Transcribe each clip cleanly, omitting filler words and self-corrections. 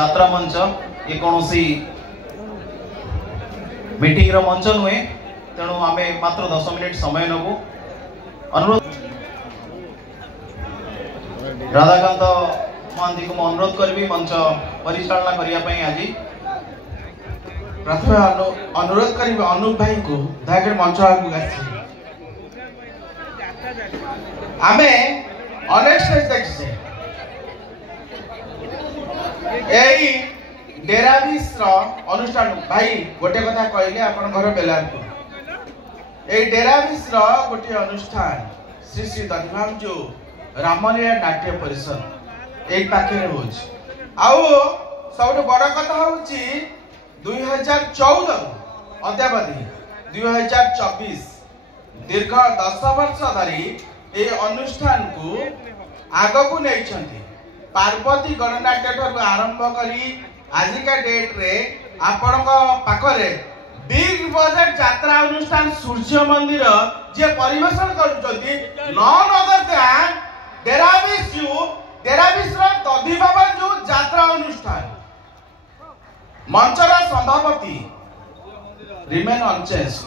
यात्रा मंच ये कौन सी मीटिंग रो मंच नुहे तेणु आमे मात्र 10 मिनिट समय नबू अनुरोध राधाकांत महांती को अनुरोध करी मंच परिचालना करने आज प्रथम अनुरोध करी अनूप भाई को दयाकर मंच आगे आमे अनेक स्टेज देखिसे एई डेराबिस रो अनुष्ठान भाई गोटे कथा कहले अपन घर बेलारपुर एई डेराबिस रो गोटे अनुष्ठान श्री श्री दधिभांजो रामलीला नाट्य परिषद एई पाखे होछ आउ सबसे बड़ कथा होची 2014 अद्यावधि 2024 दीर्घ 10 वर्ष धरी ए अनुष्ठान को आग को नहीं पार्वती गणनाट्य ठार आरंभ करी आजिका डेट रे आपण पाखरे बिग बजेट यात्रा अनुष्ठान सूर्य मंदिर जे परिवेशन करूछंती नॉन अदर दैन डेराबिस रो दधिभांजो यात्रा अनुष्ठान मंचर सभापति रिमेन अनचेंज्ड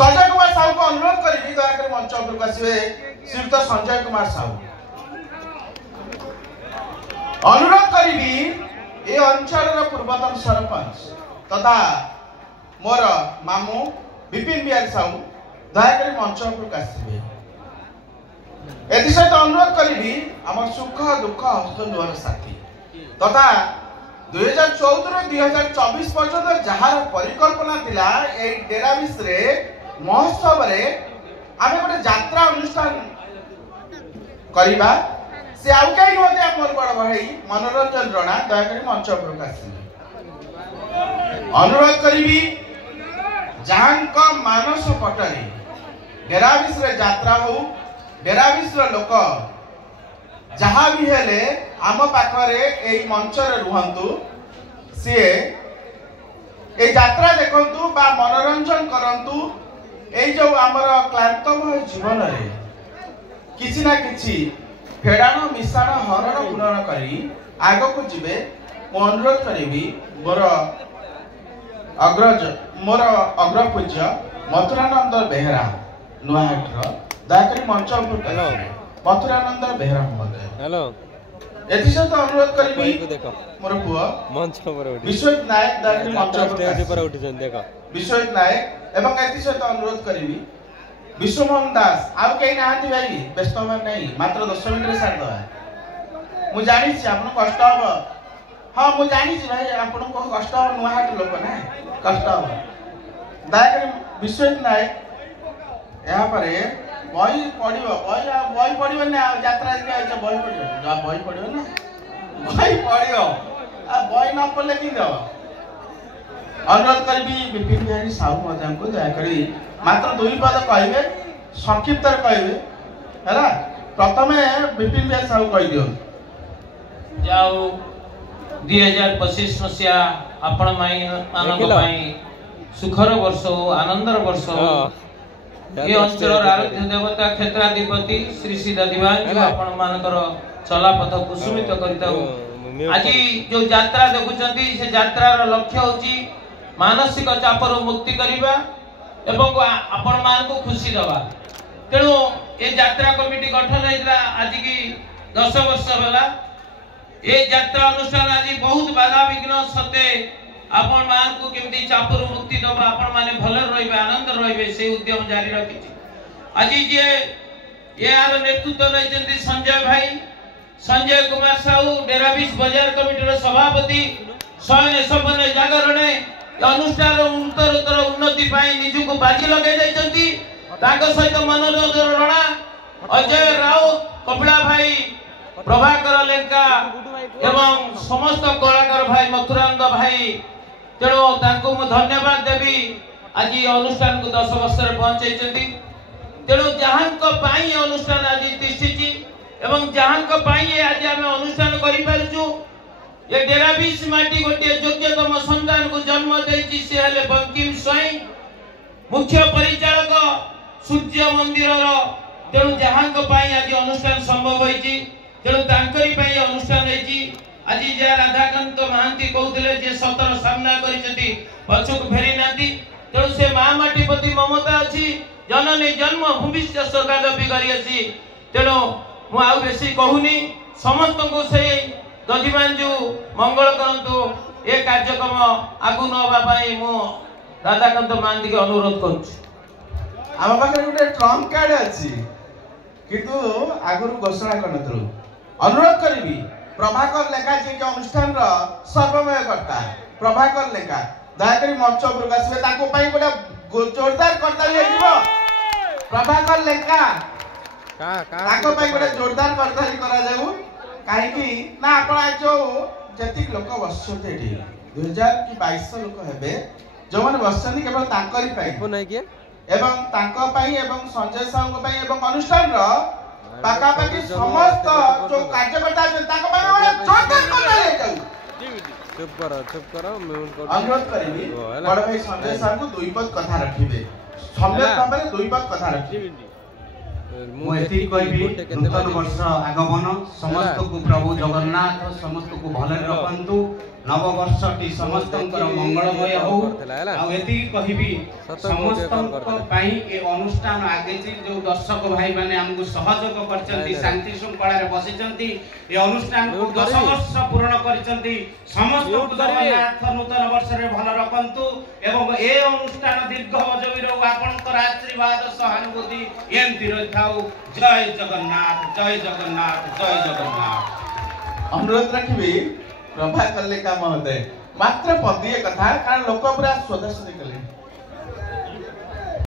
संजय कुमार साहू को अनुरोध करी दयाकर मंच पर आसवे श्रीयुक्त संजय कुमार साहू अनुरोध करी ए अंचल पूर्वतन सरपंच तथा मोर मामू विपिन बिहारी साहू दयाकर मंच पर आसवे एसत अनुरोध करी आम सुख दुख हस्त साथी तथा 2014 2024 पर्यंत जार परिकल्पना थिला ए डेराबिस रे महोत्सव रे आमे गोटे यात्रा अनुष्ठान करिबा से आउ कहीं होते मोर बड़ भाई मनोरंजन रणा दयाकर मंच पर अनुरोध करी जहां मानस पटरी डेराबिस रे यात्रा हो डेराबिस रो लोक जहाँ भी हेले आम पाखरे ए मंच रे रुहंतु सी ए यात्रा देखंतु बा मनोरंजन करंतु ए जो आमर क्लांतमय जीवन रे किछि ना किछि फेडाण मिशाण हरण गुणन करी आग को जिबे मो अनुरोध करिवि मोर अग्रपूज्य मथुरानंद बेहरा नुआहाट दयाकर मंच पर मथुरानंद बेहरा महोदय हेलो एथिसत अनुरोध करिवि मोर पुआ मंच पर उठी विश्वजित नायक दयाकर मंच स्टेज पर उठी जन देखो विश्वजित नायक एवं एथिसत अनुरोध करिवि विश्वमोहन दास आउ कहीं नाहांती भाई व्यस्त होबार नहीं मात्र 10 मिनिट रे सार दवा मु जानि छी आपन कष्ट हो हां मु जानि छी भाई आपन को कष्ट हो नुआहाट लोक ना कष्ट हो दयाकर विश्वजित नायक यहां पर बही पढ़िबो बही पढ़िबो ना यात्रा के आइछ बही पढ़िबो बही पढ़िबो ना बही पढ़िबो आ बही न पढ़ले कि दो अनुरोध करबी विपिन बिहारी साहू महोदय को दया करी मात्र 2 पद कहबे संक्षिप्त रे कहबे हैला प्रथमे विपिन बिहारी साहू कहि दियो जाओ 2025 मसिया आपण मानक पई सुखर वर्ष आनंदर वर्ष ये अंचल आराध्य देवता क्षेत्राधिपति श्री श्री दधिभांजो आपण मानकर चला पथ कुसुमित करिताउ आज जो यात्रा देखुचंती से यात्रार लक्ष्य होची मानसिक चापर मुक्ति करिबा एवं आपण मान को खुशी दबा तेणु ये यात्रा कमिटी गठन हैला आज की 10 वर्ष होला ये यात्रा अनुष्ठान आज बहुत बाधा विघ्न सते आपण मान को केमती चापर मुक्ति दबा आपण माने भले रहिबे आनंद रहिबे से उद्यम जारी रखिछि आज जे यार नेतृत्व नैचंती संजय भाई संजय कुमार साहू डेराबिस बाजार कमिटी रो सभापति स्वयं सपने जागरणे अनुष्ठान उत्तर उन्नति पाई निजु को बाजी लगे जाइचंती ताको सहित मनोरंजन रणा अजय राव कपिला भाई प्रभाकर लेंका एवं समस्त कलाकार भाई मथुरानंद भाई तेणु तांको मु धन्यवाद देवी आज अनुष्ठान को 10 वर्ष रे पहुंचैचंती तेणु जहांक पाई अनुष्ठान आज तिष्ठिची एवं जहांक पाई आज हम अनुष्ठान करि पारछु ये डेराबिस माटी गोटे योग्यतम संतान को जन्म देछि से हले बंकिम स्वयं मुख्य परिचालक सूर्य मंदिर रो तेणु जहांक पाई आज अनुष्ठान संभव होइछि तेणु तांकरी पाई अनुष्ठान होइछि आज जे राधाकांत महांती पछक फेरी नांती तेणु से माँ माटी प्रति ममता अच्छी जननी जन्म भूमिष्ठ स्वर्ग दाबी करी अछि तेणु मु आउ बेसी कहूनी समस्त को से दधिमांजू मंगल करंतु ए कार्यक्रम आगु नवा पाई मु राधाकांत महांती के अनुरोध करूँ आम पाखे गोटे ट्रम्प कार्ड अच्छी किंतु आगुरी घोषणा करनथु अनुरोध करी प्रभाकर लेखा जी के अनुष्ठान रो सर्वमय करता प्रभाकर लेखा दयाकरी मंच पर आसबे ताको पई गोटे जोरदार करता लियो प्रभाकर लेखा ताको पई गोटे जोरदार करता करा जाऊ काहे कि ना आपण आज जति लोक बसछते एठी 2000 कि 2200 लोक हेबे जो माने बसछन केवल ताकरी पई नहीं के एवं तांको पई एवं संजय साहू पई एवं अनुष्ठान रो पाकापाकी समस्त जो कार्यकर्ता छन तांको पई जोरदार करता ले जाऊ चुप करो म्यूट कर अनुरोध करबी बड़ भाई संजय साहू को दुई पद कथा रखिबे सम्यक भाबरे दुई पद कथा रखिबे मु एति कहबी नूतन वर्ष आगमन समस्त को प्रभु जगन्नाथ समस्त को भले रखंतु नव वर्षटी समस्तंकर मंगलमय हो आ एति कहबी समस्तंक पई ए अनुष्ठान आगे जो दर्शक भाई माने हमको सहयोग करचंती शांति शृंखला रे बसिचंती ए अनुष्ठान को 10 वर्ष पूर्ण करचंती समस्त को जगन्नाथ नूतन वर्ष रे भले रखंतु एवं ए अनुष्ठान दीर्घ जबी रहू आपनकर आशीर्वाद सहानुभूति एमति रखाऊ जय जगन्नाथ जय जगन्नाथ जय जगन्नाथ अनुरोध रखिबी प्रभाकर लेखा महोदय मात्र पदीय कथा कारण लोक पूरा स्वदेश निकले